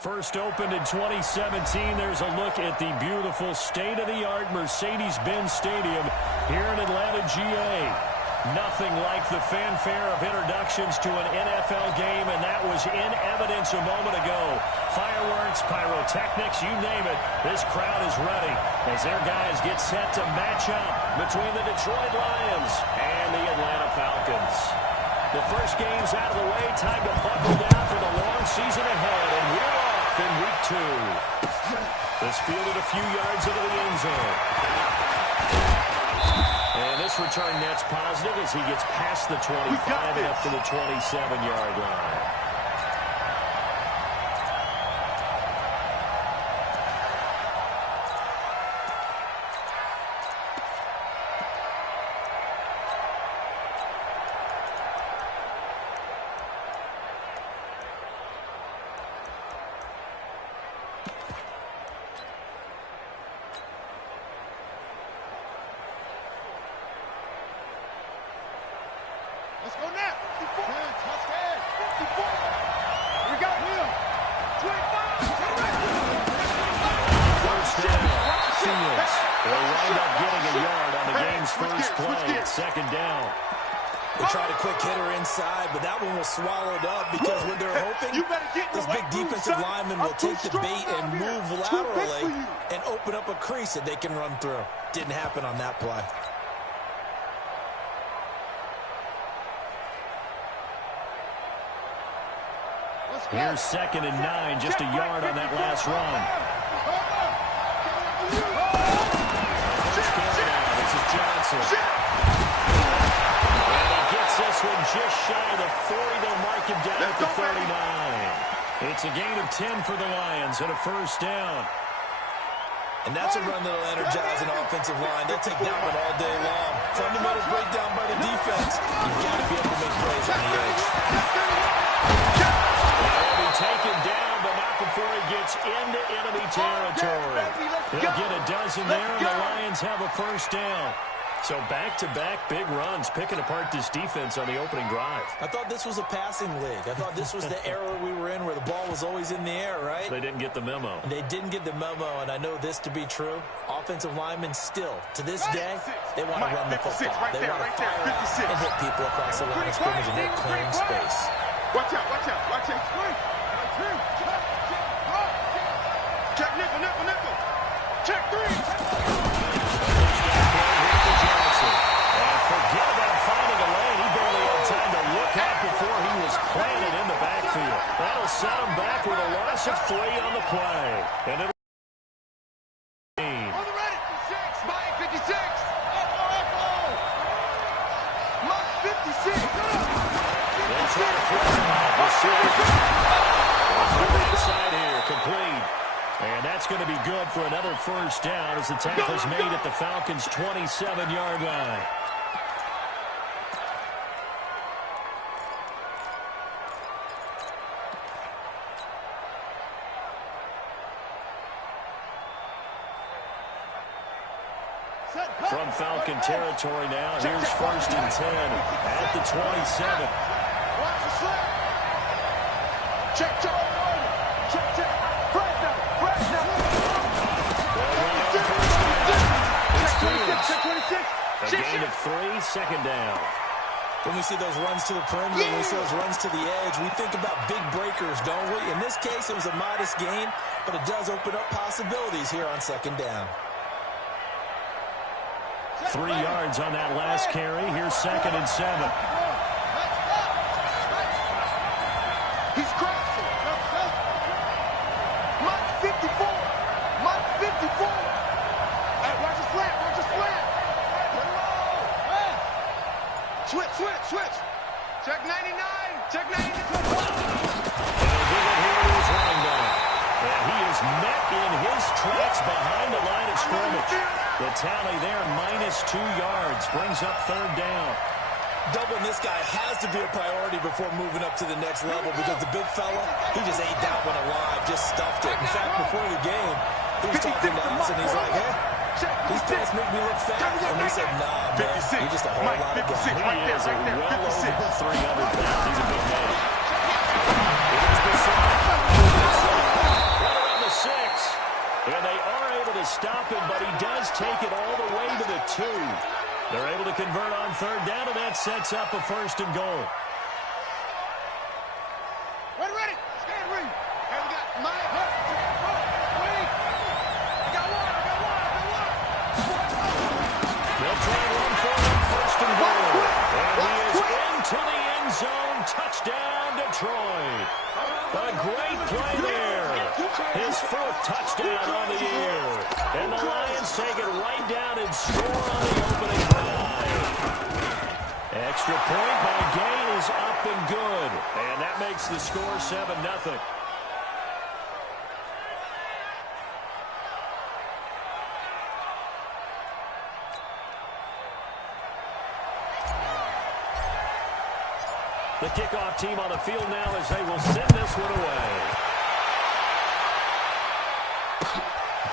First opened in 2017. There's a look at the beautiful state-of-the-art Mercedes-Benz Stadium here in Atlanta, GA. Nothing like the fanfare of introductions to an NFL game, and that was in evidence a moment ago. Fireworks, pyrotechnics, you name it, this crowd is ready as their guys get set to match up between the Detroit Lions and the Atlanta Falcons. The first game's out of the way, time to buckle down for the long season ahead, and we're off in week 2. This fielded a few yards into the end zone. And this return net's positive as he gets past the 25 and up to the 27-yard line. Let's go now. 54. Touchdown. 54. We got him. 25. First down. Fields will wind up getting a yard on the game's first play. It's second down. They tried a quick hitter inside, but that one was swallowed up because what they're hoping, this big defensive lineman will take the bait and move laterally and open up a crease that they can run through. Didn't happen on that play. Here's second and 9, just a yard on that last run. First carry now, this is Johnson. And he gets this one just shy of the 40. They'll mark him down at the 39. It's a gain of 10 for the Lions and a first down. And that's a run that'll energize an offensive line. They'll take that one all day long. Fundamental breakdown by the defense. You've got to be able to make plays on the edge. Taken down, but not before he gets into enemy territory. He'll get a dozen there, and the Lions have a first down. So back-to-back big runs, picking apart this defense on the opening drive. I thought this was a passing league. I thought this was the era we were in where the ball was always in the air, right? They didn't get the memo. They didn't get the memo, and I know this to be true. Offensive linemen still, to this day, they want to run the football. They want to fire out and hit people across the line of scrimmage and make clean space. Watch out, watch out, watch out. Check nickel, nickel, nickel. Check 3. And forget about finding a lane. He barely had time to look up before he was planted in the backfield. That'll set him back with a loss of 3 on the play. And it'll on the ready. 6, Mike 56. Echo. Mike 56. They try to flip him out. Inside here, complete. And that's going to be good for another first down as the tackle's made at the Falcons' 27-yard line. From Falcon territory now, here's first and 10 at the 27. Watch the slip. Check, check. Check, check. Fresh now. It's Fields. Check 26. A gain of 3, second down. When we see those runs to the perimeter, when we see those runs to the edge, we think about big breakers, don't we? In this case, it was a modest gain, but it does open up possibilities here on second down. 3 yards on that last carry. Here's second and 7. He's crossing. Mike 54. Mike 54. Hey, watch his slant. Watch his slant. Switch. Check 99. Check 99. And he is met in his tracks behind the line of scrimmage. The tally there, -2 yards, brings up third down. Doubling this guy has to be a priority before moving up to the next level because the big fella, he just ate that one alive, just stuffed it. In fact, before the game, he was talking to us, and he's like, hey, these pants make me look fat. And we said, nah, man, you're just a whole lot of guy. He is well over 300 pounds. He's a big man. Here's the snap. And they are able to stop him, but he does take it all the way to the 2. They're able to convert on third down, and that sets up a 1st and goal. Ready. Stand ready. And we got Mike. I got one. They'll try and run for it, 1st and goal. And he is into the end zone. Touchdown, Detroit. A great play there. His 4th touchdown on the year. And the Lions take it right down and score on the opening drive. Extra point by Gain is up and good. And that makes the score 7-0. The kickoff team on the field now as they will send this one away.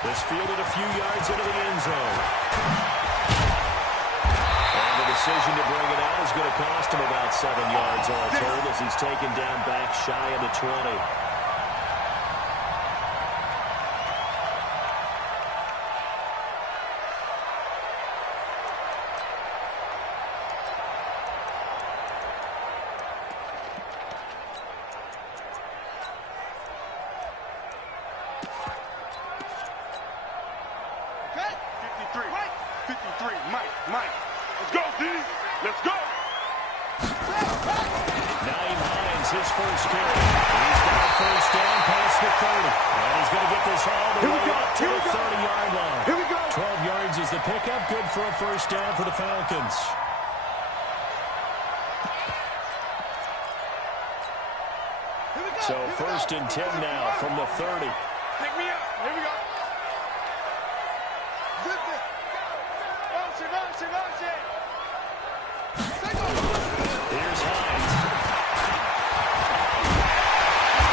This fielded a few yards into the end zone. And the decision to bring it out is going to cost him about 7 yards all told as he's taken down back shy of the 20. Mike. Let's go, D. Let's go. Naeem Hines, his first carry. He's got a 1st down past the 30. And he's going to get this all the way up to the 30-yard line. Here we go. 12 yards is the pickup. Good for a 1st down for the Falcons. So 1st and 10 now from the 30. Pick me up. Here we go. Here's Hines.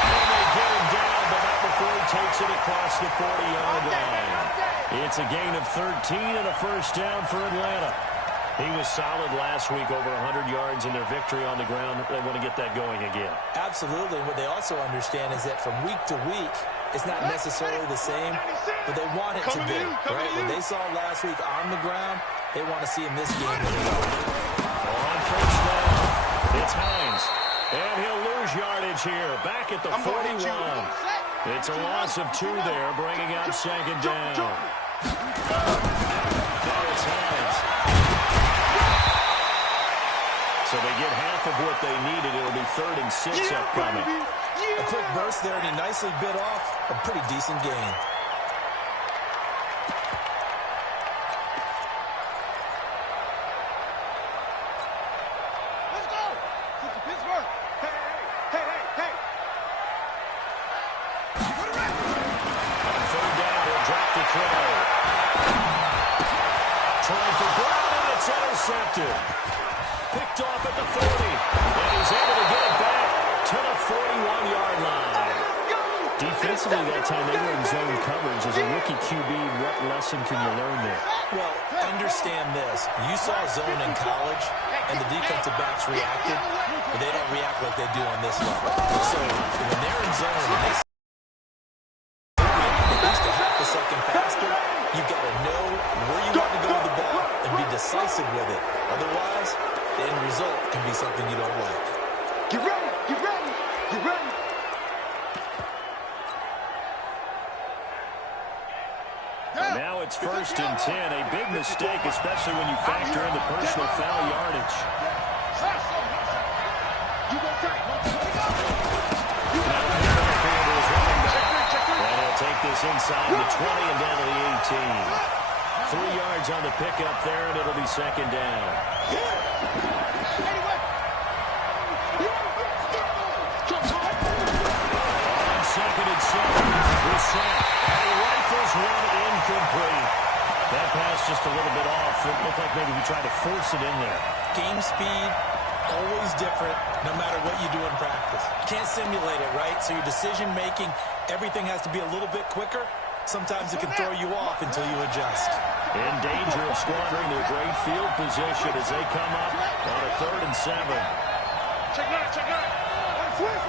And they get him down, but not before he takes it across the 40-yard line. It's a gain of 13 and a 1st down for Atlanta. He was solid last week, over 100 yards in their victory on the ground. They want to get that going again. Absolutely. What they also understand is that from week to week, it's not necessarily the same, but they want it to be, right? What they saw last week on the ground, they want to see in this game. On 1st down, it's Hines. And he'll lose yardage here, back at the 41. It's a loss of 2 there, bringing up 2nd down. Now it's Hines. So they get half of what they needed. It'll be 3rd and 6 upcoming. A quick burst there, and he nicely bit off a pretty decent gain. Let's go. Pittsburgh. Hey. On 3rd down, he'll drop the throw. Trying for Brown, and it's intercepted. Picked off at the 40, and he's able to get it back to the 41-yard line. Defensively that time, they were in zone coverage. As a rookie QB, what lesson can you learn there? Well, understand this. You saw zone in college, and the defensive backs reacted, but they don't react like they do on this level. So when they're in zone and they at least a half a second faster, you've got to know where you want to go with the ball and be decisive with it. Otherwise, the end result can be something you don't like. Get ready. Now it's 1st and 10. A big mistake, especially when you factor in the personal foul yardage. And he'll take this inside the 20 and down to the 18. 3 yards on the pickup there, and it'll be 2nd down. On 2nd and 7, we're set. And he rifles one incomplete. That pass just a little bit off. It looked like maybe he tried to force it in there. Game speed, always different, no matter what you do in practice. You can't simulate it, right? So your decision-making, everything has to be a little bit quicker. Sometimes it can throw you off until you adjust. In danger of squandering their great field position as they come up on a 3rd and 7. Check nine. Switch.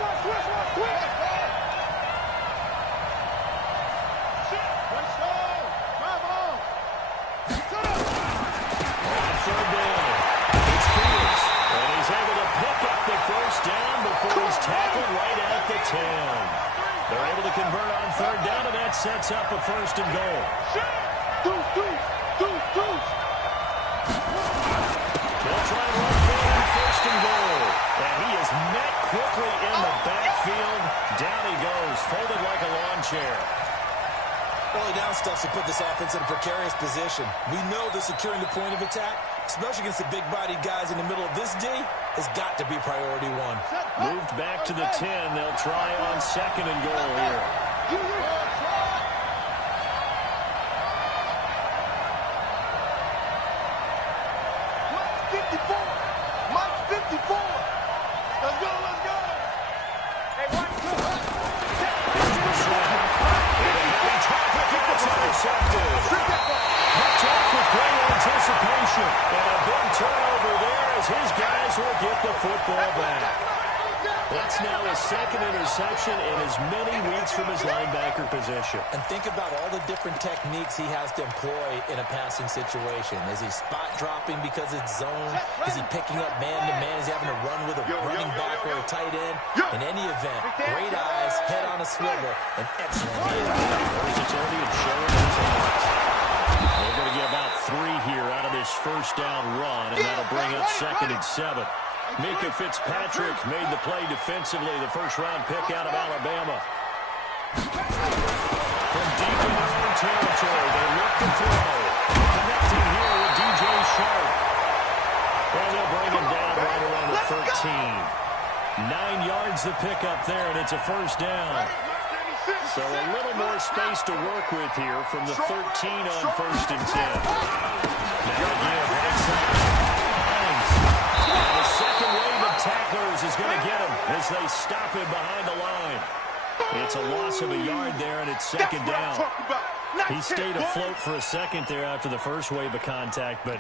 sets up a 1st and goal. They'll try and run forward, 1st and goal. And he is met quickly in the backfield. Down he goes, folded like a lawn chair. Early down stuff to put this offense in a precarious position. We know that securing the point of attack, especially against the big-bodied guys in the middle of this D, has got to be priority one. Moved back to the 10. They'll try on 2nd and goal here. Mike 54. Let's go, let's go. Hey, Mike. With great anticipation. And a big turnover there as his guys will get the football back. That's now his 2nd interception in as many weeks from his linebacker position. And think about all the different techniques he has to employ in a passing situation. Is he spot dropping because it's zone? Is he picking up man-to-man? Is he having to run with a running back or a tight end? In any event, great eyes, head on a swivel, and excellent hands. Versatility and showing his hands. They're going to get about 3 here out of this 1st down run, and that'll bring up 2nd and 7. Mika Fitzpatrick made the play defensively, the 1st-round pick out of Alabama. From deep in their own territory, they look to throw. Connecting here with DJ Sharp. And they'll bring him down right around the 13. 9 yards the pick up there, and it's a 1st down. So a little more space to work with here from the 13 on 1st and 10. Now again, outside. The second wave of tacklers is going to get him as they stop him behind the line. It's a loss of a yard there, and it's 2nd down. He stayed afloat for a second there after the 1st wave of contact, but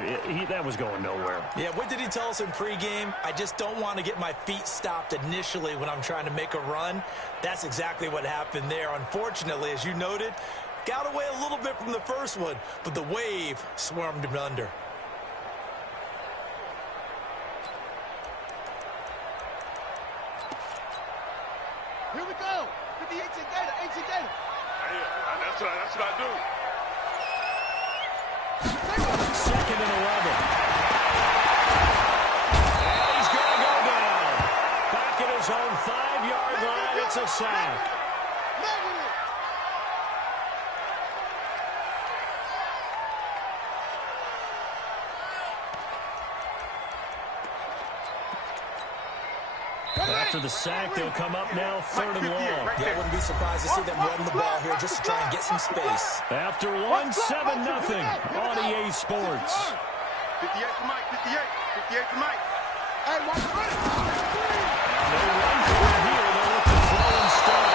that was going nowhere. Yeah, what did he tell us in pregame? I just don't want to get my feet stopped initially when I'm trying to make a run. That's exactly what happened there. Unfortunately, as you noted, got away a little bit from the 1st one, but the wave swarmed him under. Here we go. With the ancient data. Yeah, that's what I do. 2nd and 11. And he's going to go down. Back at his own 5-yard line. It's a sack. After the sack, they'll come up now 3rd and long. Yeah, I wouldn't be surprised to see them run the ball here just to try and get some space. After one, 7-0 on EA Sports. 58 for Mike, 58 for Mike. Hey, watch the run. They run for it here. They look to throw instead.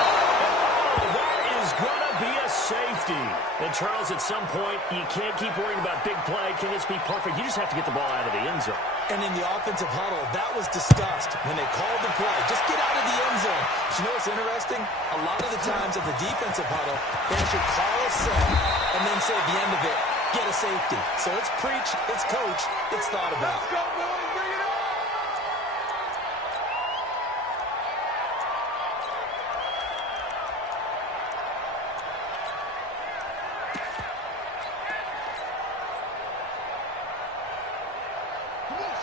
Oh, that is going to be a safety. And, Charles, at some point, you can't keep worrying about big play. Can this be perfect? You just have to get the ball out of the end zone. And in the offensive huddle, that was discussed when they called the play. Just get out of the end zone. But you know what's interesting? A lot of the times at the defensive huddle, they actually call a set and then say at the end of it, get a safety. So it's preach, it's coach, it's thought about. Let's go, boys. Bring it on.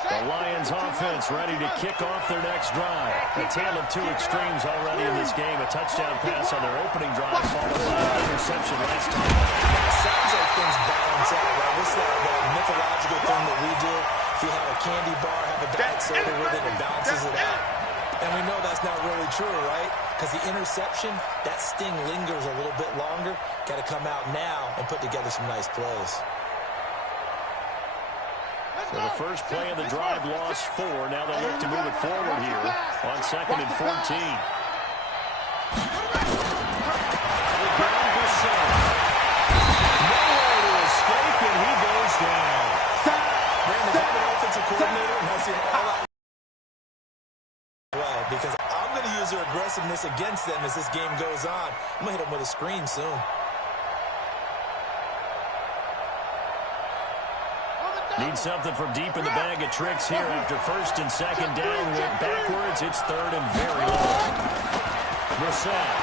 The Lions offense ready to kick off their next drive. A tale of 2 extremes already in this game. A touchdown pass on their opening drive, followed by an interception last time. It sounds like things balance out, right? What's that mythological thing that we do? If you have a candy bar, have a diet soda with it, it balances it out. And we know that's not really true, right? Because the interception, that sting lingers a little bit longer. Got to come out now and put together some nice plays. So the first play of the drive lost 4. Now they look to move it forward here on 2nd and 14. Nowhere to escape, and he goes down. Brandon, if I'm an offensive coordinator and I see all that way, because I'm going to use their aggressiveness against them as this game goes on. I'm going to hit them with a screen soon. Need something from deep in the bag of tricks here after 1st and 2nd down. Went backwards. It's 3rd and very long. Brissett.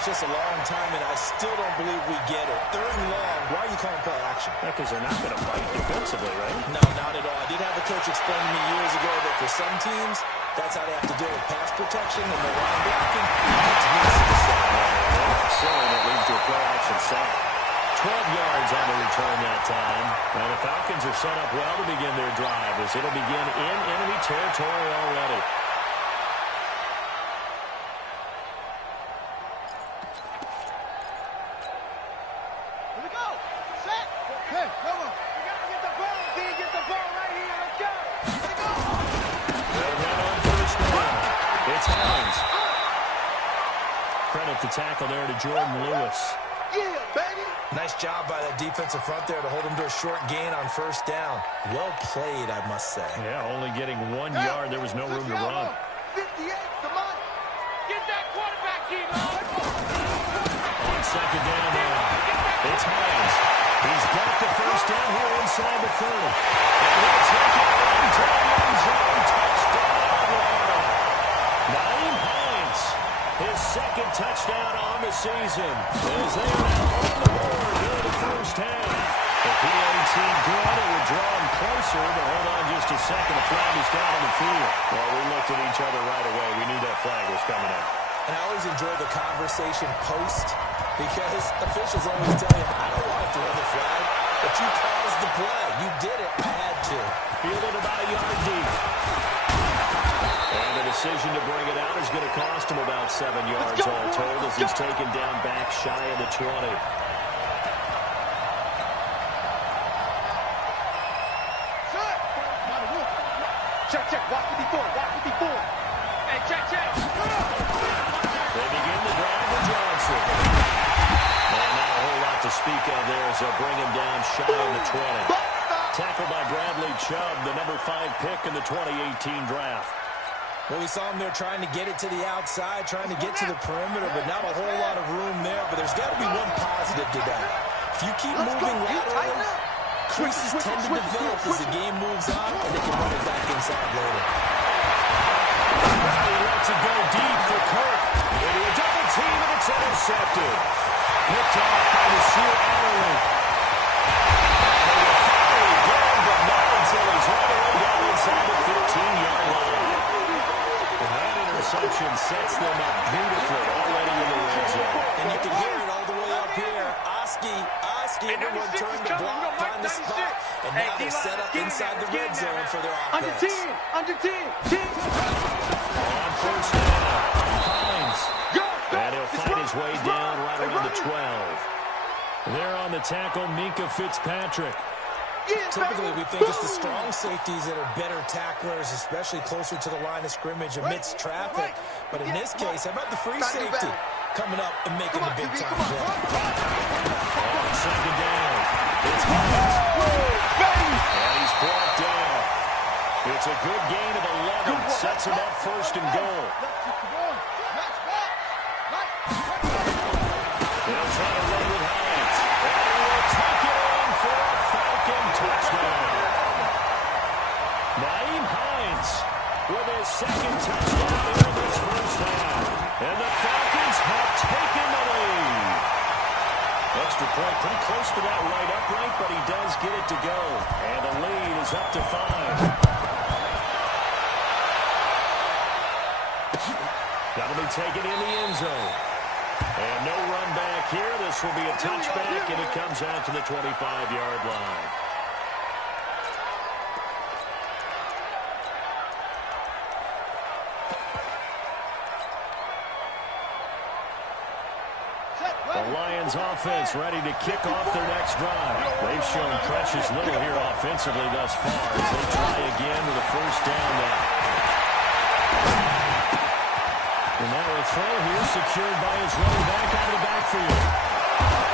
watched this a long time, and I still don't believe we get it. 3rd and long. Why are you calling play action? Because they're not going to fight defensively, right? No, not at all. I did have a coach explain to me years ago that for some teams, that's how they have to deal with pass protection and the line blocking. Silly, and it leads to a play action sack. 12 yards on the return that time. And the Falcons are set up well to begin their drive as it'll begin in enemy territory already. Here we go. Set. Hey, come on. You got to get the ball. D, get the ball right here. Let's go. Here we go. They'll run on first down. It's Hines. Credit the tackle there to Jordan Lewis. Yeah, baby. Nice job by that defensive front there to hold him to a short gain on first down. Well played, I must say. Yeah, only getting 1 yard. There was no room to run. 58, the money. Get that quarterback, Kilo. On second down now, it's Hines. He's got the first down here inside the 30. And he'll take it into the end zone. Touchdown, Atlanta. Naeem Hines, his 2nd touchdown on the season. As they are now on the board here in the first half. The PA team good. It would draw him closer, but hold on just a second. The flag is down on the field. Well, we looked at each other right away. We knew that flag was coming up. And I always enjoy the conversation post because officials always tell you, I don't want to throw the flag, but you caused the play. You did it. I had to. Fielded about a yard deep. And the decision to bring it out is going to cost him about 7 yards all told as he's taken down back shy of the 20. Check, check. Watch 54. Watch 54. Hey, check, check. They begin the drive with Johnson. And not a whole lot to speak of there as they'll bring him down shy of the 20. Tackled by Bradley Chubb, the number 5 pick in the 2018 draft. Well, we saw him there trying to get it to the outside, trying to get to the perimeter, but not a whole lot of room there. But there's got to be one positive to that. If you keep moving laterally, creases tend to develop as the game moves on, and they can run it back inside later. He lets it go deep for Kirk. Into a double team, and it's intercepted. Picked off by the Sear Adderley. But not until he's right away down inside the 15-yard line. And that interception sets them up beautifully already in the red zone. And you can hear it all the way up here. Oski, everyone turned to block, find the spot, and now they're set up inside the red zone for their offense. Under 10. On first down, Hines. And he'll fight his way down right around the 12. There on the tackle, Minkah Fitzpatrick. Typically, we think it's the strong safeties that are better tacklers, especially closer to the line of scrimmage amidst traffic. But in this case, how about the free safety coming up and making the big-time play? On second down, it's Hines. And he's brought down. It's a good gain of 11. Sets him up first and goal. They'll try to run with Hines. And he'll take it on for a Falcon touchdown. Naeem Hines with his 2nd touchdown in this first half. And the Falcons have taken the lead. Extra point pretty close to that right upright, but he does get it to go. And the lead is up to 5. That'll be taken in the end zone. And no run back here. This will be a touchback, and it comes out to the 25-yard line. The Lions offense ready to kick off their next drive. They've shown precious little here offensively thus far as they try again with a first down now. And now a throw here secured by his running back out of the backfield.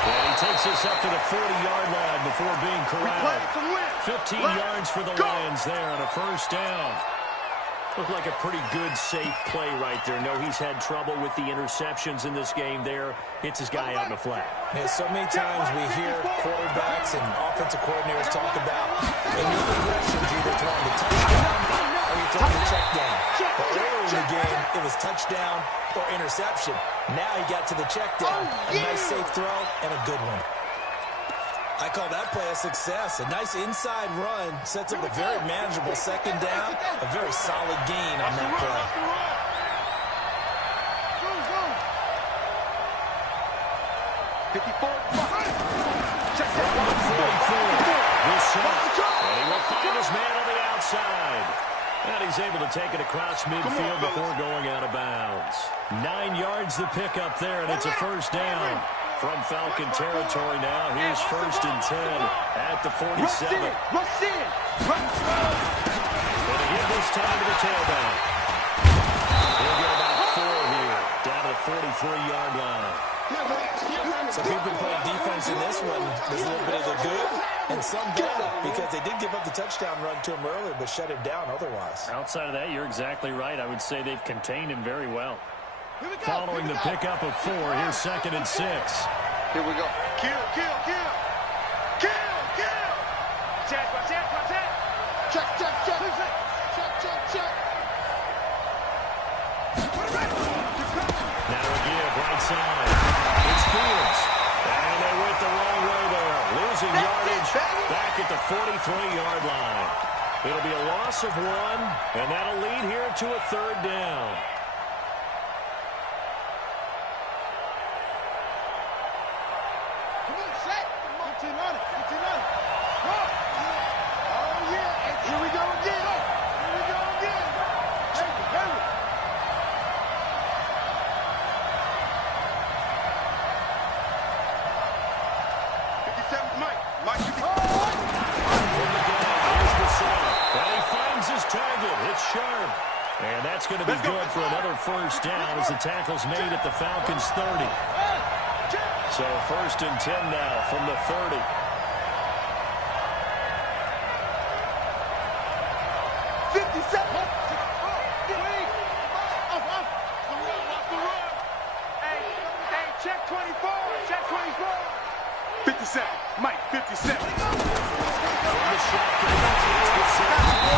And he takes this up to the 40-yard line before being corralled. 15 yards for the Lions there on a first down. Looked like a pretty good, safe play right there. No, he's had trouble with the interceptions in this game there. Hits his guy out in the flat. Yeah, so many times we hear quarterbacks and offensive coordinators talk about in your progressions, you're either throwing the touchdown or you're throwing the check down. But earlier in the game, it was touchdown or interception. Now he got to the check down. A nice safe throw and a good one. I call that play a success. A nice inside run sets up a very manageable second down. A very solid gain on that play. Check that 44. This shot. And he will find his man on the outside. And he's able to take it across midfield before going out of bounds. 9 yards the pick up there, and it's a first down. From Falcon territory now, here's 1st and 10 at the 47. Rush in. And a hit this time to the tailback. He'll get about 4 here, down to the 43-yard line. So people been playing defense in this one. There's a little bit of the good and some bad, because they did give up the touchdown run to him earlier, but shut him down otherwise. Outside of that, you're exactly right. I would say they've contained him very well. Following the pickup of 4, here's 2nd and 6. Here we go. Kill. Check. Now a give, right side. It's Fields. And they went the wrong way there. Losing yardage back at the 43-yard line. It'll be a loss of 1, and that'll lead here to a 3rd down. And that's going to be good for another first down as the tackle's made at the Falcons' 30. So 1st and 10 now from the 30. Check 24. 57. Mike, 57. From the shotgun,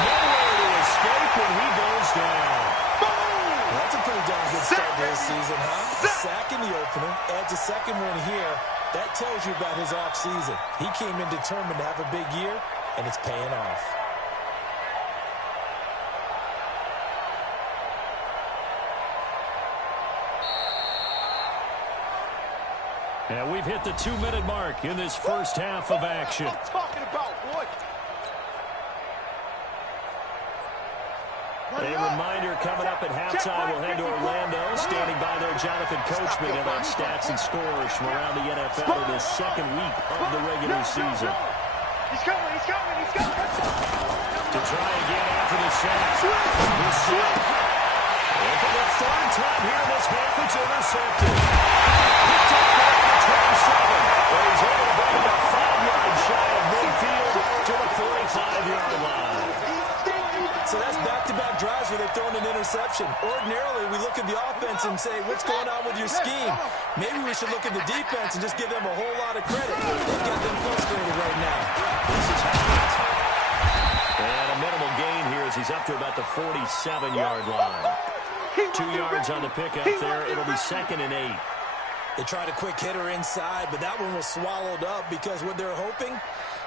nowhere to escape, and he goes down. Well, that's a pretty darn good start this season, huh? A sack in the opener, adds a second one here. That tells you about his offseason. He came in determined to have a big year, and it's paying off. And we've hit the 2-minute mark in this first half of action. What I'm talking about, boy. A reminder coming up at halftime, we'll head to Orlando. Standing by there, Jonathan Coachman, and on stats and scores from around the NFL in this 2nd week of the regular season. He's coming. To try again after the sack. And for the 3rd time here in this half, it's intercepted. Picked up there at the 27. But he's able to bring about 5 yards shy of midfield to the 45-yard line. So that's back-to-back drives where they've thrown an interception. Ordinarily, we look at the offense and say, what's going on with your scheme? Maybe we should look at the defense and just give them a whole lot of credit. They've got them frustrated right now. This is happened. And a minimal gain here as he's up to about the 47-yard line. 2 yards on the pickup there. It'll be 2nd and 8. They tried a quick hitter inside, but that one was swallowed up because what they're hoping,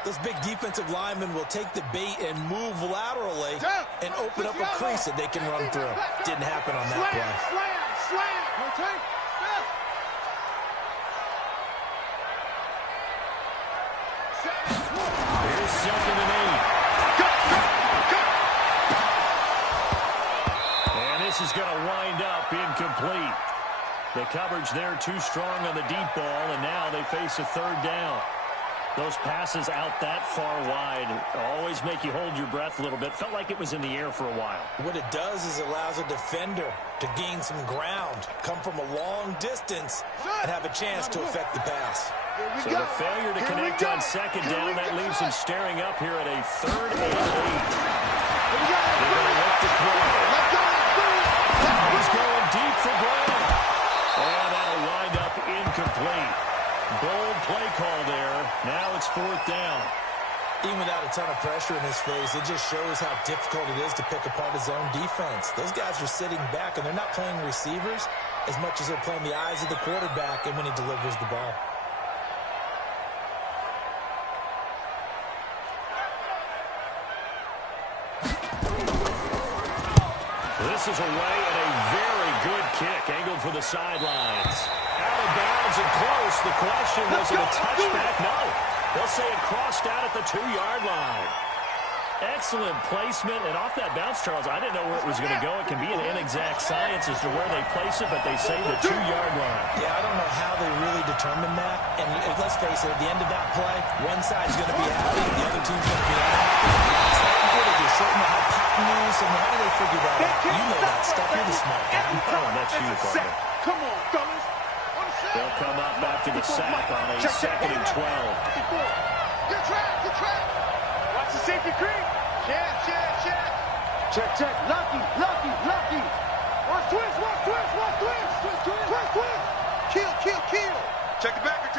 those big defensive linemen will take the bait and move laterally and open up a crease that they can run through. Didn't happen on that play. Slam. Here's 2nd and 8. And this is going to wind up incomplete. The coverage there too strong on the deep ball, and now they face a 3rd down. Those passes out that far wide always make you hold your breath a little bit. Felt like it was in the air for a while. What it does is allows a defender to gain some ground, come from a long distance, and have a chance to affect the pass. So the failure to connect on 2nd down, that leaves him staring up here at a 3rd and 8. They're going to look to throw. He's going deep for Graham. And that'll wind up incomplete. Bold play call there. Now it's 4th down. Even without a ton of pressure in his face, it just shows how difficult it is to pick apart his own defense. Those guys are sitting back, and they're not playing receivers as much as they're playing the eyes of the quarterback and when he delivers the ball. This is away and a very good kick, angled for the sidelines. Out of bounds and close. The question, was it a touchback? No. They'll say it crossed out at the 2-yard line. Excellent placement. And off that bounce, Charles, I didn't know where it was going to go. It can be an inexact science as to where they place it, but they say the 2-yard line. Yeah, I don't know how they really determined that. And let's face it, at the end of that play, one side's going to be happy, the other team's going to be unhappy. So what do they shorten the hypotenuse? I mean, how do they figure that out? You know that stuff. You're the smart guy. Oh, that's you, partner. Come on, fellas. They'll come up after the sack on a 2nd and 12. Good track. Watch the safety creep. Check. Lucky. Watch twist. Kill. Check the backer.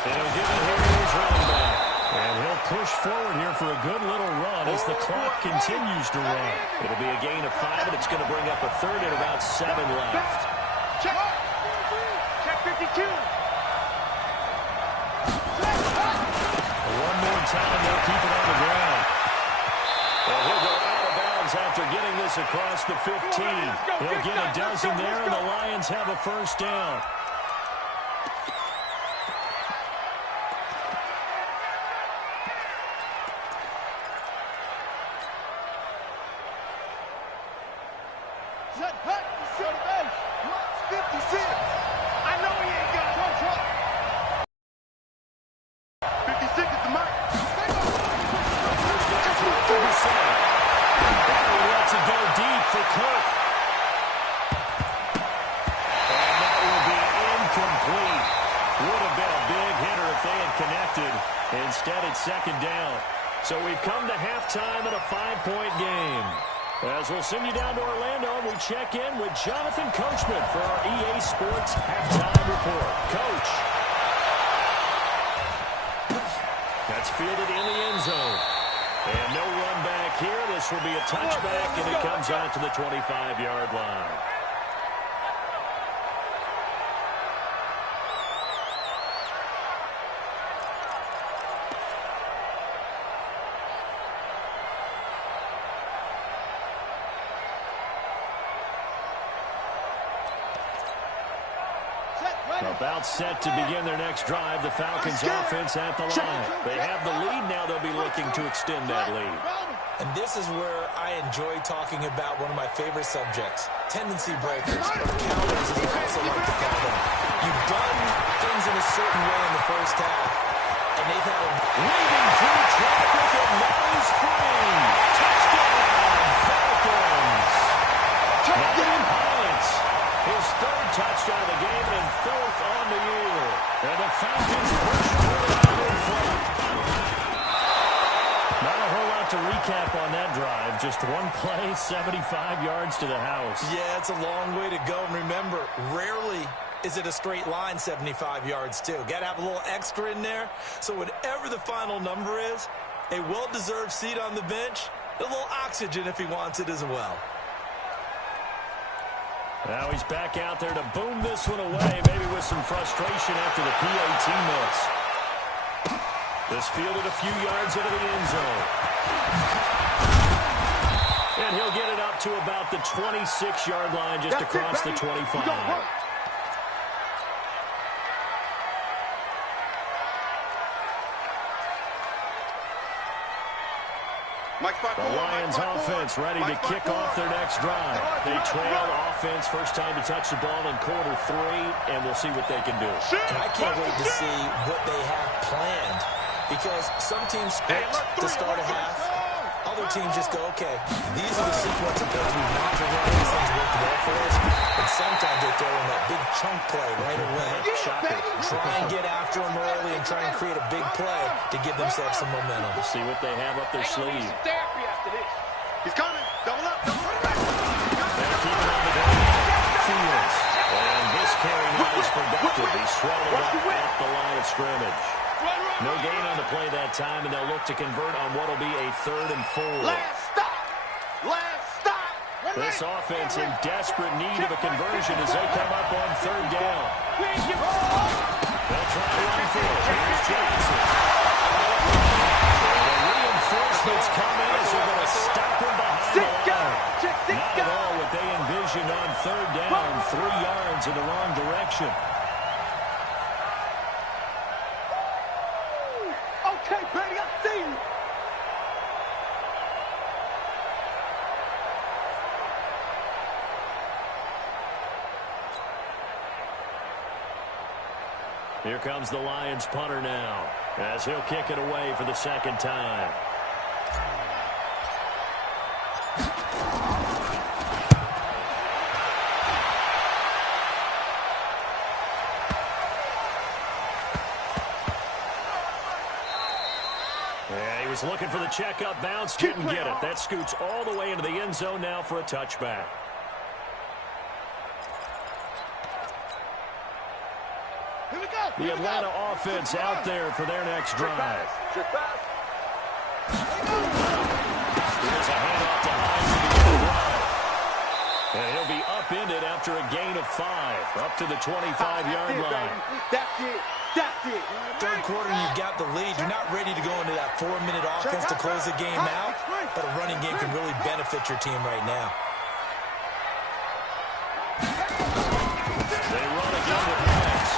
And he'll give it here to his running back. And he'll push forward here for a good little run as the clock continues to run. It'll be a gain of 5, and it's going to bring up a 3rd and about 7 left. Check 52. One more time, they'll keep it on the ground. Well, he'll go out of bounds after getting this across the 15. He'll get a dozen there, and the Lions have a first down. Instead, it's 2nd down. So we've come to halftime in a 5-point game. As we'll send you down to Orlando, and we check in with Jonathan Coachman for our EA Sports Halftime Report. Coach. That's fielded in the end zone. And no run back here. This will be a touchback, and it comes out to the 25-yard line. About set to begin their next drive. The Falcons offense at the line. They have the lead. Now they'll be looking to extend that lead. And this is where I enjoy talking about one of my favorite subjects, tendency breakers, or counters as I also like to call them. You've done things in a certain way in the first half, and they've had a weaving through traffic, and now he's free. Touchdown, Falcons. Touchdown, Highlands. His 3rd touchdown of the game and 4th on the year. And the Falcons push out in front. Not a whole lot to recap on that drive. Just one play, 75 yards to the house. Yeah, it's a long way to go. And remember, rarely is it a straight line 75 yards, too. Got to have a little extra in there. So whatever the final number is, a well-deserved seat on the bench, a little oxygen if he wants it as well. Now he's back out there to boom this one away, maybe with some frustration after the PAT miss. This fielded a few yards into the end zone. And he'll get it up to about the 26-yard line, just across the 25. The Lions offense ready to kick off their next drive. They trail offense, first time to touch the ball in quarter 3, and we'll see what they can do. And I can't wait to see what they have planned, because some teams script to start a half. Other teams just go, okay, these are the sequence of plays we want to run. These things worked well for us. And sometimes they throw in that big chunk play right away. Shocker. Try and get after them early and try and create a big play to give themselves some momentum. We'll see what they have up their sleeve. He's coming. Double up. They're keeping on the ground. Fields. And this carry now is productive. He's swallowed up at the line of scrimmage. Run. No gain on the play that time, and they'll look to convert on what will be a 3rd and 4. Last stop. Last stop. This offense in desperate need of a conversion as they come up on 3rd down. They'll try to run for it. Here's Johnson. The reinforcements come in as they're going to stop him behind the line. Not at all what they envisioned on 3rd down. 3 yards in the wrong direction. Okay, baby, I see you. Here comes the Lions punter now, as he'll kick it away for the 2nd time. Yeah, he was looking for the checkup bounce, didn't get it. That scoots all the way into the end zone now for a touchback. The Atlanta offense out there for their next drive. Here's a handoff to Hines. And he'll be upended after a gain of 5, up to the 25-yard line. That's it. That's it. 3rd quarter, you've got the lead. You're not ready to go into that 4-minute offense to close the game out, but a running game can really benefit your team right now. They run again with Hines.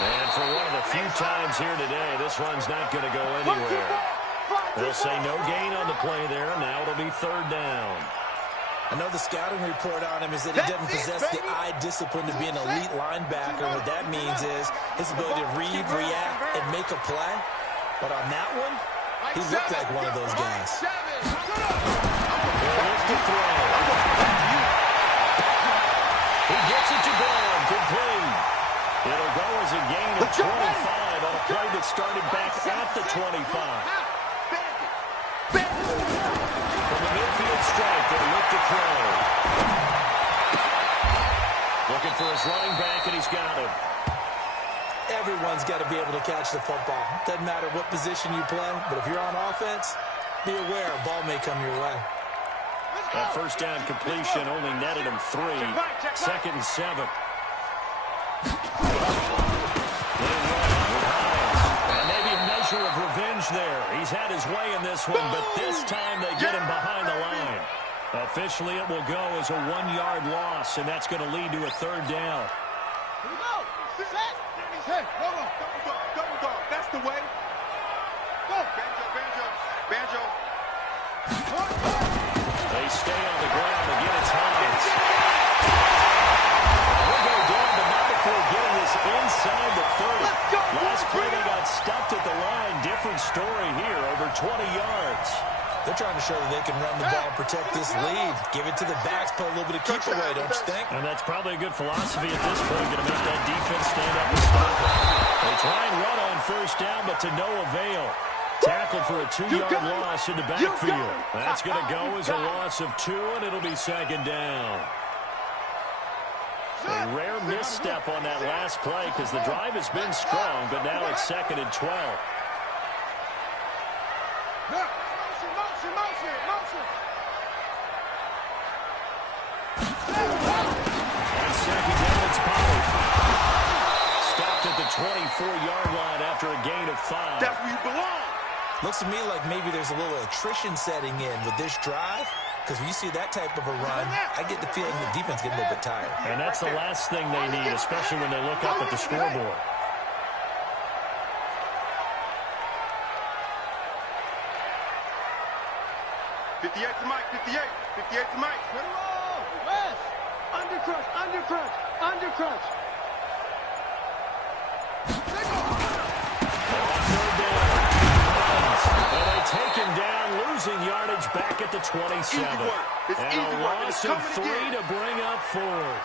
And for one of the few times here today, this run's not going to go anywhere. They'll say no gain on the play there. Now it'll be 3rd down. I know the scouting report on him is that he doesn't possess the eye discipline to be an elite linebacker. What that means is his ability to read, react, and make a play. But on that one, he looked like one of those guys. He'll look to throw. He gets it to Brown, complete. It'll go as a gain of 25 on a play that started back at the 25. From the midfield stripe, they look to throw. Looking for his running back, and he's got him. Everyone's got to be able to catch the football. Doesn't matter what position you play, but if you're on offense, be aware a ball may come your way. That 1st down completion only netted him 3. 2nd and 7. And maybe a measure of revenge there. He's had his way in this one, but this time they get him behind the line. Officially, it will go as a 1-yard loss, and that's going to lead to a 3rd down. Here we go. Set. Hey, double dog. Double dog. That's the way. Go. Banjo, banjo, banjo. They stay on the ground. Again, it's Hines. He'll go down, but not before getting this inside the 30. Last play, they got stuffed at the line. Different story here, over 20 yards. They're trying to show that they can run the ball and protect this lead. Give it to the backs, put a little bit of keep away, don't you think? And that's probably a good philosophy at this point, going to make that defense stand up and stop it. They try and run on 1st down, but to no avail. Tackled for a 2-yard loss in the backfield. That's going to go as a loss of 2, and it'll be 2nd down. A rare misstep on that last play because the drive has been strong, but now it's 2nd and 12. And 2nd down, it's Pollard. Stopped at the 24-yard line after a gain of 5. That's where you belong. Looks to me like maybe there's a little attrition setting in with this drive, because when you see that type of a run, I get the feeling the defense getting a little bit tired. And that's the last thing they need, especially when they look up at the scoreboard. '58 to Mike, 58. 58 to Mike. West. Undercrunch, undercrunch, undercrunch. And they take him down, losing yardage back at the 27. And a loss of 3 to bring up 4th.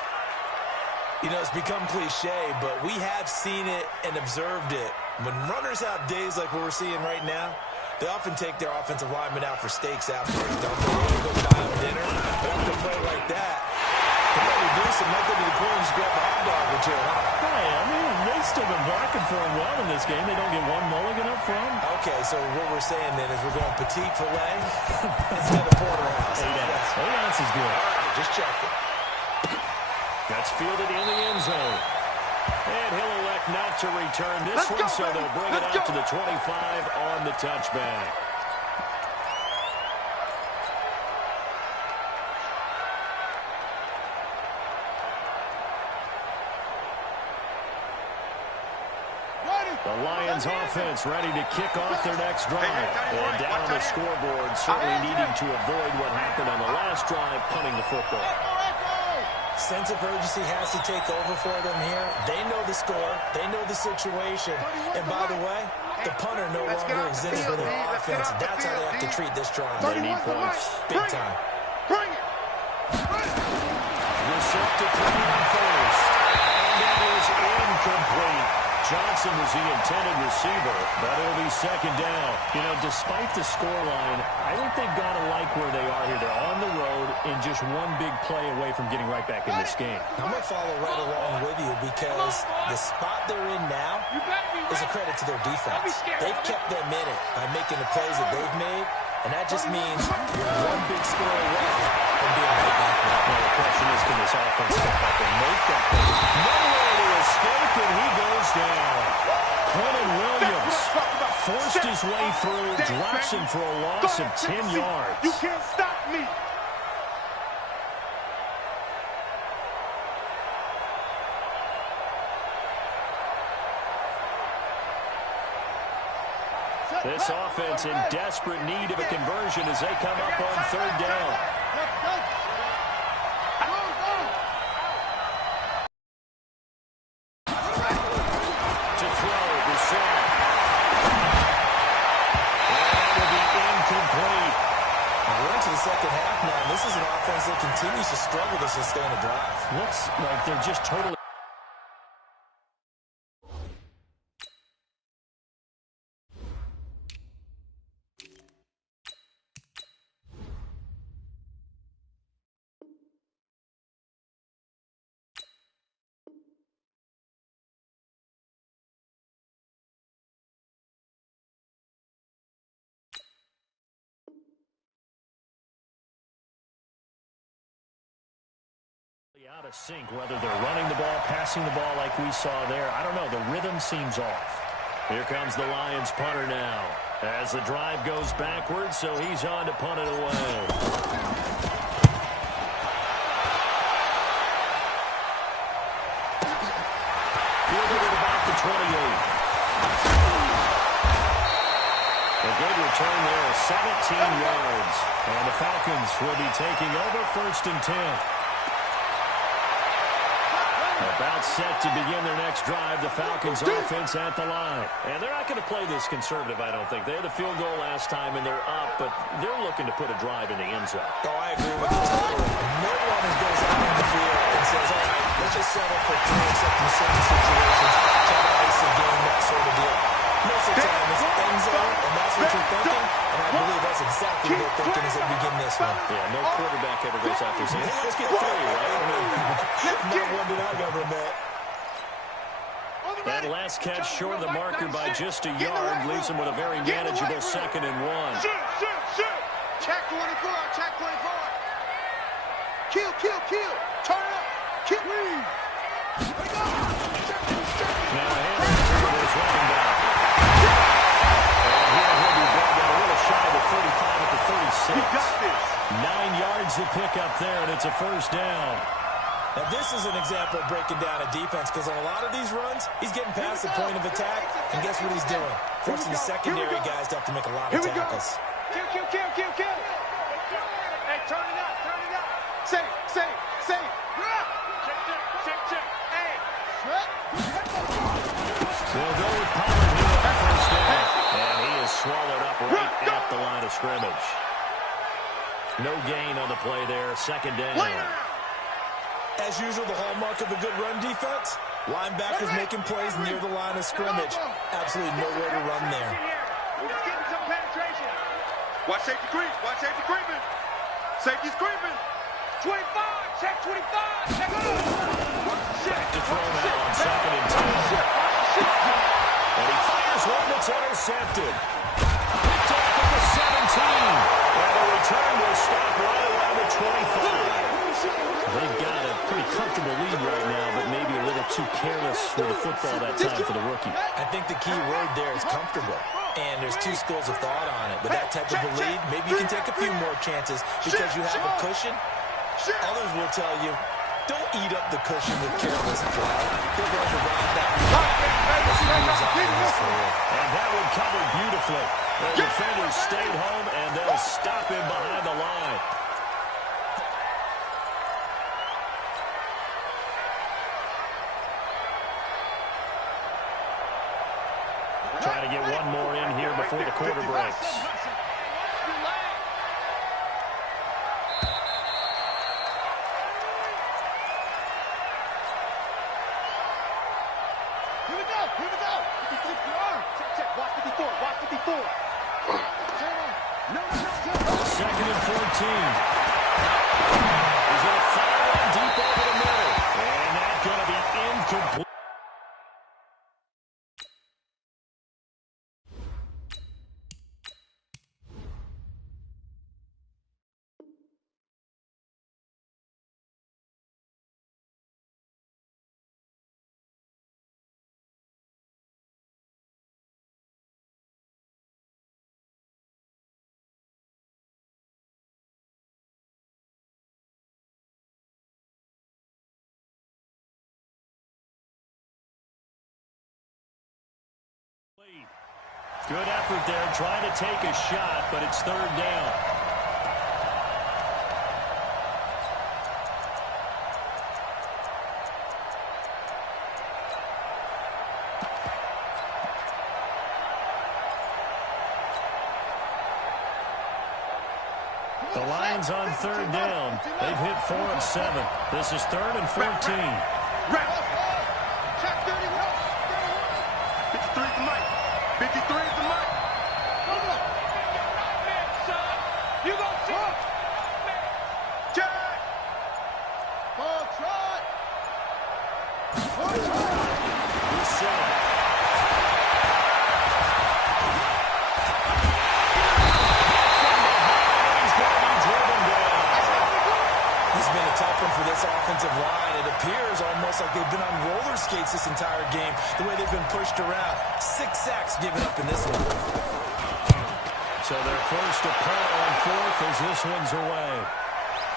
You know, it's become cliche, but we have seen it and observed it. When runners have days like what we're seeing right now, they often take their offensive linemen out for steaks afterwards. Don't they? Go buy them dinner. But after a play like that, they might reduce them, might go to the corner and just grab a hot dog or two, huh? I mean, still been blocking for him well in this game. They don't get one mulligan up front. Okay, so what we're saying then is we're going petite filet instead of porterhouse. 8 ounce. 8 ounce is good. All right, just checking. That's fielded in the end zone. And he'll elect not to return this one, so they'll bring it out to the 25 on the touchback. The Lions offense ready to kick off their next drive. And down on the scoreboard, certainly needing to avoid what happened on the last drive, punting the football. Sense of urgency has to take over for them here. They know the score. They know the situation. And by the way, the punter no longer exists for their offense. That's how they have to treat this drive. They need points. Big time. Bring it. Receptive on first. And that is incomplete. Johnson was the intended receiver, but it'll be second down. You know, despite the scoreline, I think they've got to like where they are here. They're on the road and just one big play away from getting right back in this game. I'm going to follow right along with you because the spot they're in now is a credit to their defense. They've kept them in it by making the plays that they've made, and that just means you're one big score away from being right back there. Now, the question is, can this offense step up and make that play? Nowhere to escape, and he goes down. Quentin Williams forced his way through, drops him for a loss of 10 yards. You can't stop me. This offense in desperate need of a conversion as they come up on third down. To throw, Bouchard. And that will be incomplete. And we're into the second half now, and this is an offense that continues to struggle to sustain a drive. Looks like they're just totally... out of sync, whether they're running the ball, passing the ball like we saw there. I don't know. The rhythm seems off. Here comes the Lions punter now as the drive goes backwards, so he's on to punt it away. Fielded at about the 28. A good return there, 17 yards. And the Falcons will be taking over 1st and 10. About set to begin their next drive, the Falcons offense at the line. And they're not going to play this conservative, I don't think. They had a field goal last time, and they're up, but they're looking to put a drive in the end zone. Oh, I agree with you totally. No one goes out on the field and says, all right, let's just settle for 3 except in certain situations, try to ice a game, that sort of deal. Most of the time, it's end zone, and that's what you're thinking, and I believe that's exactly what they're thinking as they begin this one. Yeah, no quarterback ever goes out there saying, hey, let's get 3, right? I mean, not one that I've ever met. That last catch short of the marker by just a yard leaves them with a very manageable 2nd and 1. Shoot. Check 24. Check 24. Kill. Turn up. Kill. Now ahead to this running back. And here he'll be brought down a little shy of the 35 at the 36. He got this. 9 yards to pick up there, and it's a 1st down. Now, this is an example of breaking down a defense because on a lot of these runs, he's getting past the point of attack, and guess what he's doing? Forcing the secondary guys to have to make a lot of tackles. Kill. Hey, turn it up. Say. Check. Hey. We'll go with Pollard here on 1st down. And he is swallowed up right at the line of scrimmage. No gain on the play there. 2nd down. As usual, the hallmark of a good run defense, linebackers making plays near the line of scrimmage. Absolutely nowhere to run there. He's getting some penetration. Watch safety creeping. Safety's creeping. 25. Check 25. Check. Back to throw now on 2nd and 10. intercepted. Picked off at the 17. And the return will stop right around the 25. They've got a pretty comfortable lead right now, but maybe a little too careless with the football that time for the rookie. I think the key word there is comfortable. And there's two schools of thought on it. With that type of a lead, maybe you can take a few more chances because you have a cushion. Others will tell you, don't eat up the cushion with careless play. They're going to ride that. And that one covered beautifully. The defenders stayed home, and they'll stop him behind the line. Trying to get one more in here before the quarter breaks. Here we go. Check. Watch 54. Second and 14. He's going to fire one deep over the middle. And that's going to be incomplete. Good effort there, trying to take a shot, but it's third down. The Lions on third down. They've hit 4 of 7. This is 3rd and 14. Check 31. 53 for Mike. 53 for Mike. You go see. Check. Ball trot. He's set. For this offensive line, it appears almost like they've been on roller skates this entire game, the way they've been pushed around. 6 sacks given up in this one. So their first to punt on 4th as this one's away.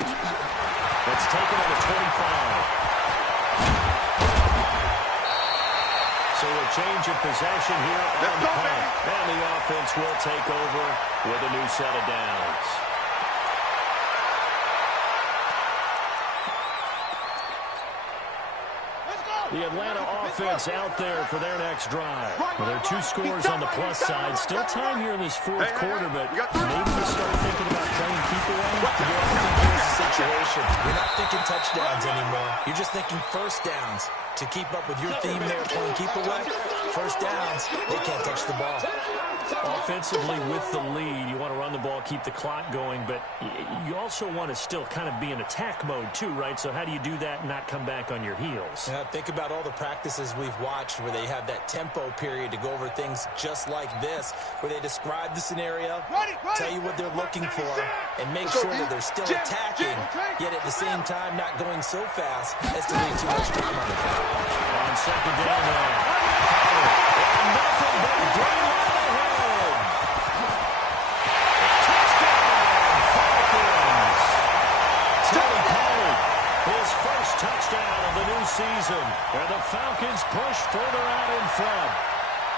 It's taken at a 25. So a change of possession here on the punt. And the offense will take over with a new set of downs. The Atlanta offense out there for their next drive. Well, there are 2 scores on the plus side. Still time here in this 4th quarter, but maybe you start thinking about playing keep away. Here's the situation. You're not thinking touchdowns anymore. You're just thinking first downs. To keep up with your theme there, playing keep away, first downs, they can't touch the ball. Offensively with the lead, you want to run the ball, keep the clock going, but you also want to still kind of be in attack mode too, right? So how do you do that and not come back on your heels? Yeah, think about all the practices we've watched where they have that tempo period to go over things just like this, where they describe the scenario, tell you what they're looking for, and make sure that they're still attacking, yet at the same time not going so fast as to leave too much time on the clock. On second down now. And nothing but daylight ahead. Touchdown, Falcons. Tony Pollard, his first touchdown of the new season. And the Falcons push further out in front.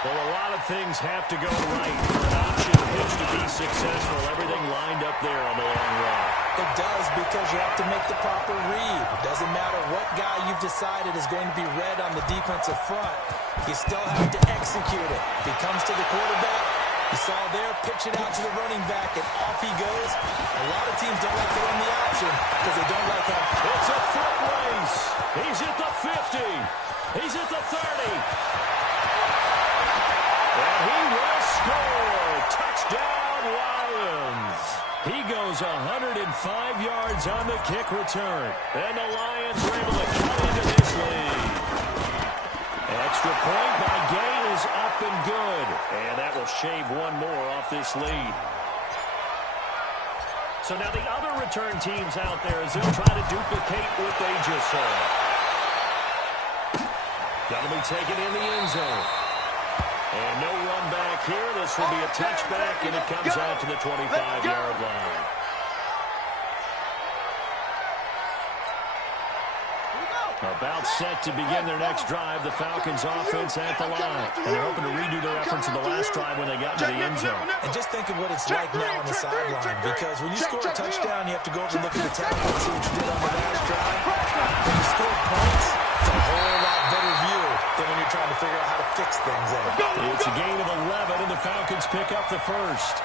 Well, a lot of things have to go right for an option pitch to be successful. Everything lined up there on the long run. It does, because you have to make the proper read. It doesn't matter what guy you've decided is going to be read on the defensive front. You still have to execute it. If he comes to the quarterback, you saw there, pitch it out to the running back, and off he goes. A lot of teams don't like to run the option because they don't like him. It's a foot race. He's at the 50. He's at the 30. And he will score. Touchdown, Lions. He goes 105 yards on the kick return. And the Lions are able to cut into this lead. Extra point by Gay is up and good. And that will shave one more off this lead. So now the other return teams out there as they'll try to duplicate what they just saw. That'll be taken in the end zone. And no run back here. This will be a touchback, and it comes out to the 25-yard line. About set to begin their next drive. The Falcons offense at the line. And they're hoping to redo their efforts in the last drive when they got to the end zone. And just think of what it's like now on the sideline. Because when you score a touchdown, you have to go over and look at the tackle and see what you did on the last drive. When you score points, it's a whole lot better view than when you're trying to figure out how to fix things there. It's a gain of 11, and the Falcons pick up the first.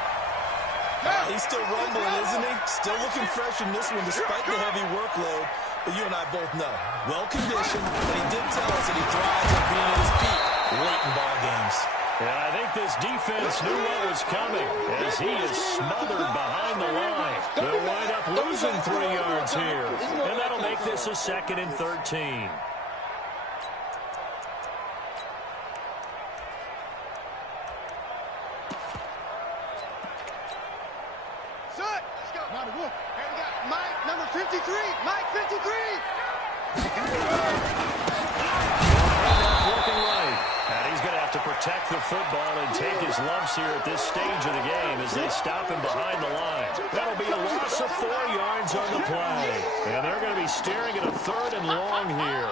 He's still rumbling, isn't he? Still looking fresh in this one despite the heavy workload. But you and I both know, well-conditioned, and he did tell us that he thrives on being at his peak late in ball games. And I think this defense knew what was coming as he is smothered behind the line. They'll wind up losing 3 yards here, and that'll make this a 2nd and 13. Mike, number 53. Mike, 53. Looking right. And he's going to have to protect the football and take his lumps here at this stage of the game as they stop him behind the line. That'll be a loss of 4 yards on the play. And they're going to be staring at a 3rd and long here.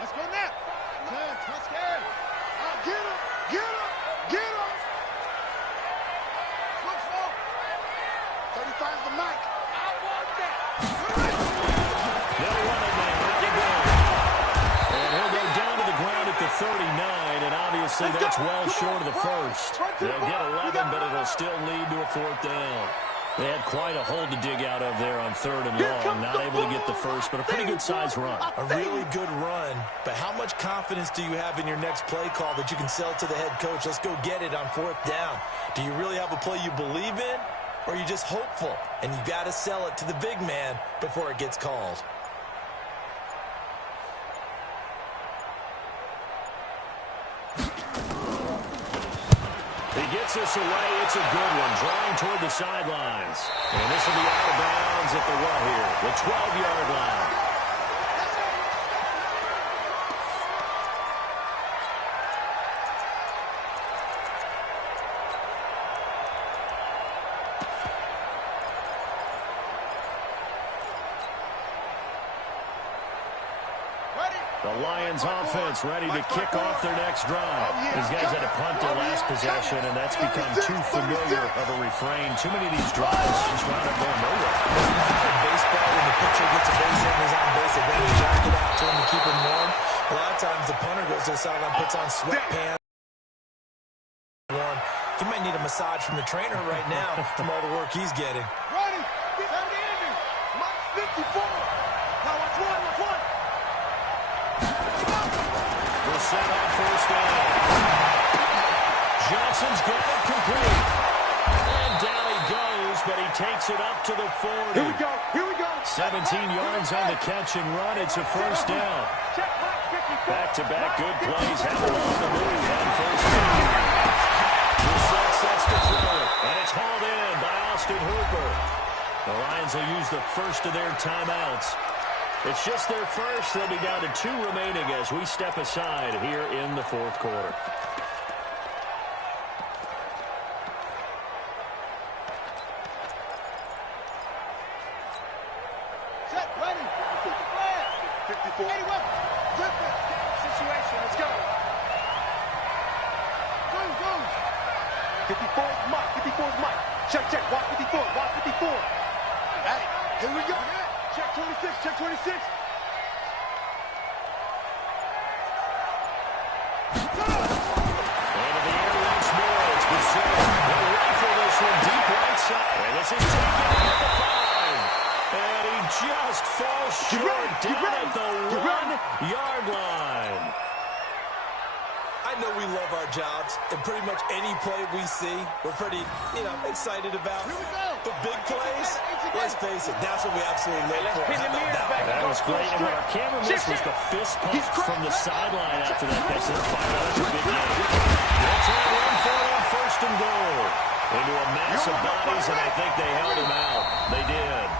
Let's go now. Let's go. Get him. Get him. Get him. Switch ball. 35's the mic. I want that. They'll run it now. And he'll go down to the ground at the 39, and obviously that's well short of the first. They'll get 11, but it'll still lead to a 4th down. They had quite a hole to dig out of there on 3rd and long. Not able to get the first, but a pretty good-sized run. A really good run. But how much confidence do you have in your next play call that you can sell to the head coach? Let's go get it on 4th down. Do you really have a play you believe in, or are you just hopeful? And you got to sell it to the big man before it gets called. He gets this away. It's a good one. Drawing toward the sidelines. And this will be out of bounds at the what here? The 12-yard line. The Lions offense ready to kick off their next drive. These guys had to punt their last possession, and that's become too familiar of a refrain. Too many of these drives just wound up going nowhere. In baseball, when the pitcher gets a base hit and he's on base, they bring the jacket out to him to keep him warm. A lot of times the punter goes to the sideline, puts on sweatpants. Warm. He might need a massage from the trainer right now from all the work he's getting. Ready. Mike, 54. Now watch one. Set on 1st down. Johnson's got it complete. And down he goes, but he takes it up to the 40. Here we go. 17 yards on the catch and run. It's a 1st down. Back-to-back good plays. Have it on the move on 1st down. Brissett sets to throw it, and it's hauled in by Austin Hooper. The Lions will use the first of their timeouts. It's just their first. They'll be down to 2 remaining as we step aside here in the 4th quarter. Set, ready. 54. 81. Different situation. Let's go. Go. 54's Mike. 54's Mike. Check. Watch 54. Watch 54. Ready. Here we go. Check 26, check 26. Into the air once more. It's Brissett. They'll rifle this one deep right side. And this is taken at the 5. And he just falls short down at the 1-yard line. I I know we love our jobs, and pretty much any play we see, we're pretty, excited about. But big plays, let's face it, that's what we absolutely live for. How about that one? That was great, and what our camera missed was the fist pump from the sideline after that. That's a big game. They'll try to run for it on first and goal. Into a mass of bodies, and I think they held him out. They did.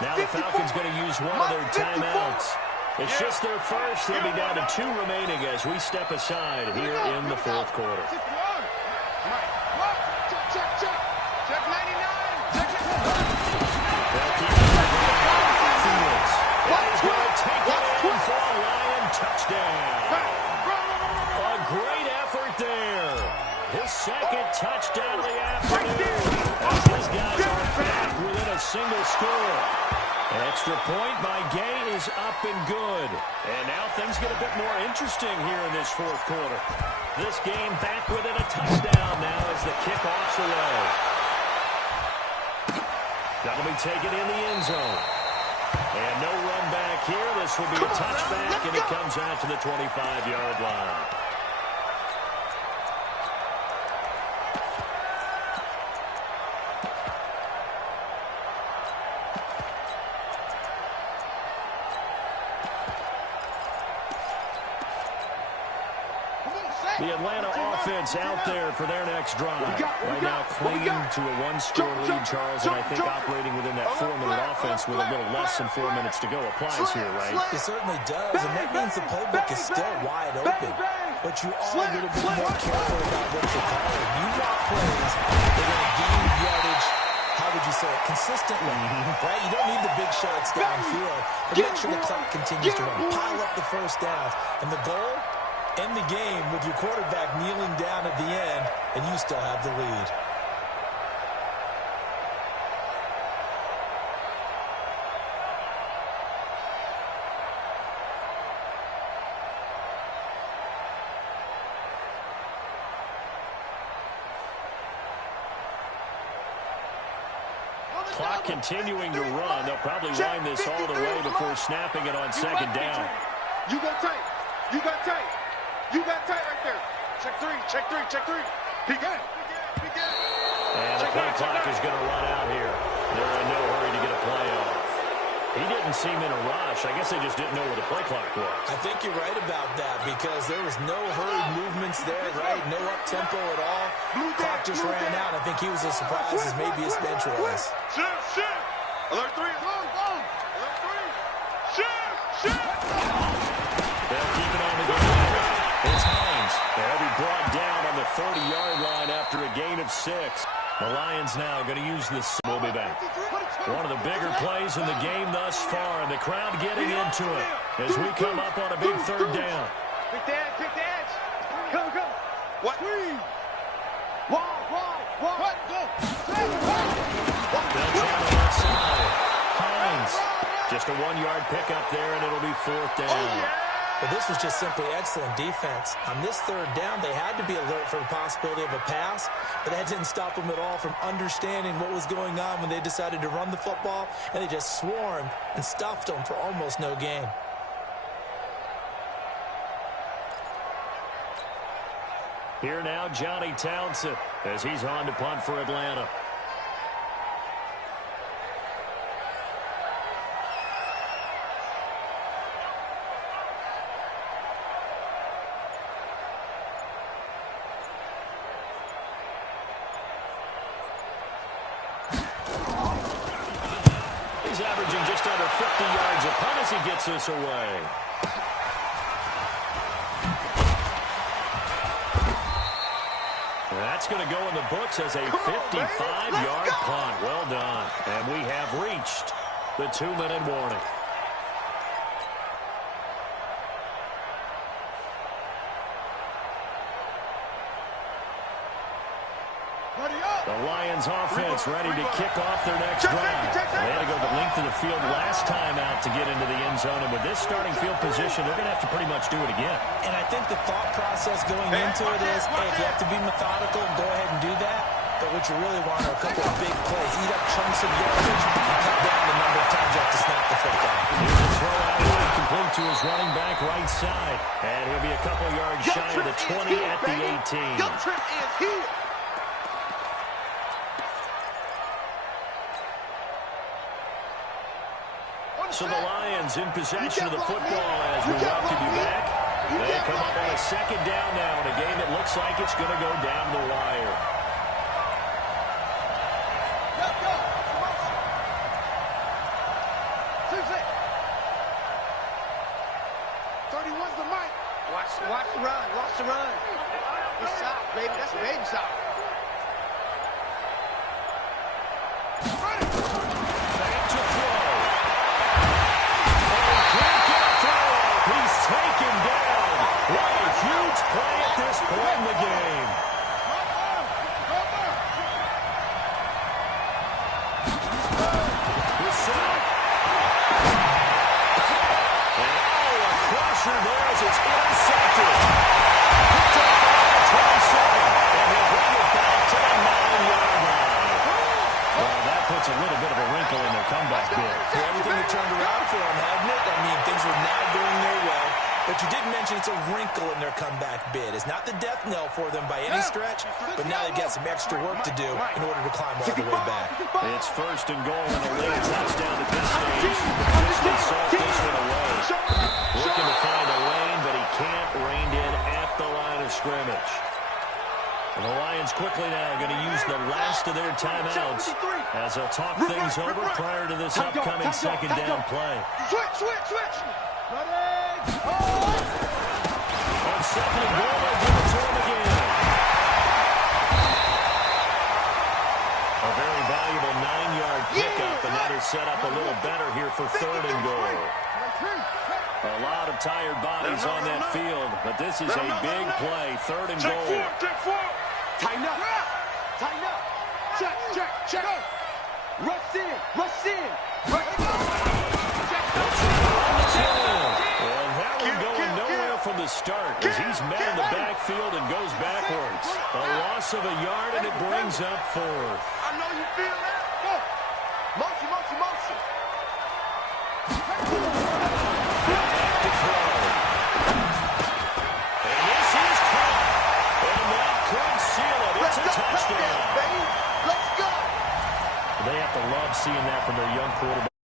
Now the Falcons going to use one of their timeouts. It's just their first. They'll be down to 2 remaining as we step aside here in the fourth quarter. Check 99. They'll keep it Fields. And he's going to take it in for a Lion touchdown. A great effort there. His second touchdown of the afternoon. As his guys are back within a single score. An extra point by Gay is up and good. And now things get a bit more interesting here in this fourth quarter. This game back within a touchdown now as the kickoff's away. That'll be taken in the end zone. And no run back here. This will be a touchback, and it comes out to the 25-yard line. The Atlanta offense out there for their next drive. Right now clinging to a 1-score lead, Charles, and I think operating within that 4-minute offense with a little less than 4 minutes to go applies here, right? It certainly does, and that means the playbook is still wide open. But you are a little bit more careful about what you're calling. You want plays that are going to gain yardage, how would you say it, consistently, right? You don't need the big shots downfield, but make sure the clock continues to run. Pile up the first downs, and the goal? End the game with your quarterback kneeling down at the end, and you still have the lead. Clock continuing to run. They'll probably wind this all the way before snapping it on second down. You go tight. You got tight. You got tight right there. Check 3, check 3, check 3. Peek in. And the play clock is going to run out here. They're in no hurry to get a play off. He didn't seem in a rush. I guess they just didn't know where the play clock was. I think you're right about that because there was no hurried movements there, right? No up-tempo at all. Clock just ran out. I think he was as surprised as maybe his bench was. Shift. Alert 3 is on. Alert 3. Shift. They'll keep it on the ground. It's Hines. They'll be brought down on the 30-yard line after a gain of 6. The Lions now going to use this. We'll be back. One of the bigger plays in the game thus far, and the crowd getting into it as we come up on a big third down. Pick the edge. Go. What? What? Go. They'll try to outside. Hines. Just a 1-yard pickup there, and it'll be 4th down. But this was just simply excellent defense. On this third down, they had to be alert for the possibility of a pass, but that didn't stop them at all from understanding what was going on when they decided to run the football, and they just swarmed and stuffed them for almost no gain. Here now, Johnny Townsend, as he's on to punt for Atlanta. He's averaging just under 50 yards a punt as he gets this away. That's going to go in the books as a 55-yard punt. Well done. And we have reached the 2-minute warning. The Lions offense ready to kick off their next drive. They had to go the length of the field last time out to get into the end zone. And with this starting field position, they're going to have to pretty much do it again. And I think the thought process going into it is, hey, if you have to be methodical, go ahead and do that. But what you really want are a couple of big plays. Eat up chunks of yardage and cut down the number of times you have to snap the football. Here's a throw out wide, complete to his running back right side. And he'll be a couple yards shy of the 20 at the 18. Young Trent is here. So the Lions in possession of the football as we welcome you back. They come up on a second down now in a game that looks like it's going to go down the wire. Go. 31's the mic. Watch the run. Watch the run. Good shot, baby. That's a baby shot. Back to throw. Can't get a throw. He's taken down. What a huge play at this point in the game. The sack. And a crusher there as it's intercepted. Picked up by the 27. And he'll bring it back to the 9-yard line. Well, that puts a little bit of a wrinkle in their comeback bid. Everything had turned around for them, hadn't it? I mean, things were now going their way. But you did mention it's a wrinkle in their comeback bid. It's not the death knell for them by any stretch, but now they've got some extra work to do in order to climb all the way back. It's first and goal and a late touchdown at this stage. Just insult this one away. Looking to find a lane, but he can't rein in at the line of scrimmage. And the Lions quickly now going to use the last of their timeouts as they'll talk things over prior to this upcoming second down play. Switch. On second and goal, they'll give it to him again. A very valuable 9-yard pickup, and that'll set up a little better here for third and goal. A lot of tired bodies on that field, but this is a big play. Third and goal. Tighten up. Check. Rush in. And that one going nowhere from the start as he's met in the backfield and goes backwards. A loss of a yard, and it brings up fourth. I know you feel that. Go. Motion. Back to throw. And this is caught. And that could seal it. It's a touchdown. Baby. Let's go. They have to love seeing that from their young quarterback.